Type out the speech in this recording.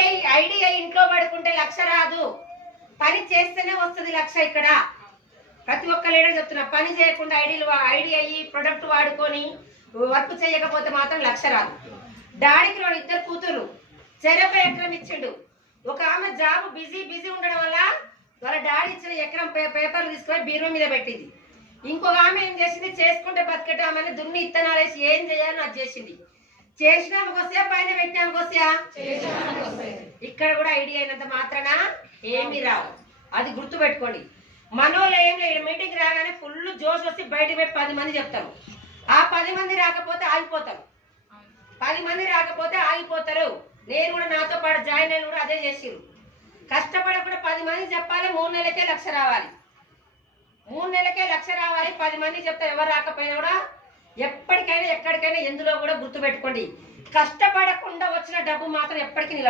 IDI IDI ఇంట్లో పడుకుంటే లక్ష రాదు. పని చేస్తేనే వస్తుంది లక్ష ఇక్కడ. ప్రతి ఒక్క లీడర్ చెప్తున్నా పని చేయకుండా ఐడీలు ఐడిఐ అయ్యి ప్రొడక్ట్ వాడుకొని వర్క్ చేయకపోతే మాత్రం లక్ష రాదు. డాడీకి రెండు ఇద్దరు కూతురు చెరొక ఎకరం ఇచ్చిండు. ఒక ఆమె జాబ్ బిజీ బిజీ ఉండడం వల్ల వాళ్ళ డాడీ ఇచ్చిన ఎకరం పే- పేపర్లు తీసుకొని బీరో మీద పెట్టింది. ఇంకొక ఆమె ఏం చేసింది? చేసుకుంటే బతికట ఆమె దున్ని ఇత్తనాలు వేసి ఏం చేయాలని అది చేసింది. చేసినామకొస్తే పైన పెట్టినానికి ఇక్కడ కూడా ఐడియా అయినంత మాత్రాన ఏమీ రావు. అది గుర్తు పెట్టుకోండి మనోళ్ళు ఏం లేదు మీటింగ్ రాగానే ఫుల్ జోష్ వచ్చి బయటకు పోయి పది మంది చెప్తారు. ఆ పది మంది రాకపోతే ఆగిపోతారు. పది మంది రాకపోతే ఆగిపోతారు. నేను కూడా నాతో పాటు జాయిన్ అయిన కూడా అదే చేసిరు కష్టపడకుండా పది మంది చెప్పాలి మూడు నెలలకే లక్ష రావాలి. మూడు నెలలకే లక్ష రావాలి పది మంది చెప్తే ఎవరు రాకపోయినా కూడా ఎప్పటికైనా ఎక్కడికైనా ఎందులో కూడా గుర్తుపెట్టుకోండి. కష్టపడకుండా వచ్చిన డబ్బు మాత్రం ఎప్పటికీ నిలబడదు.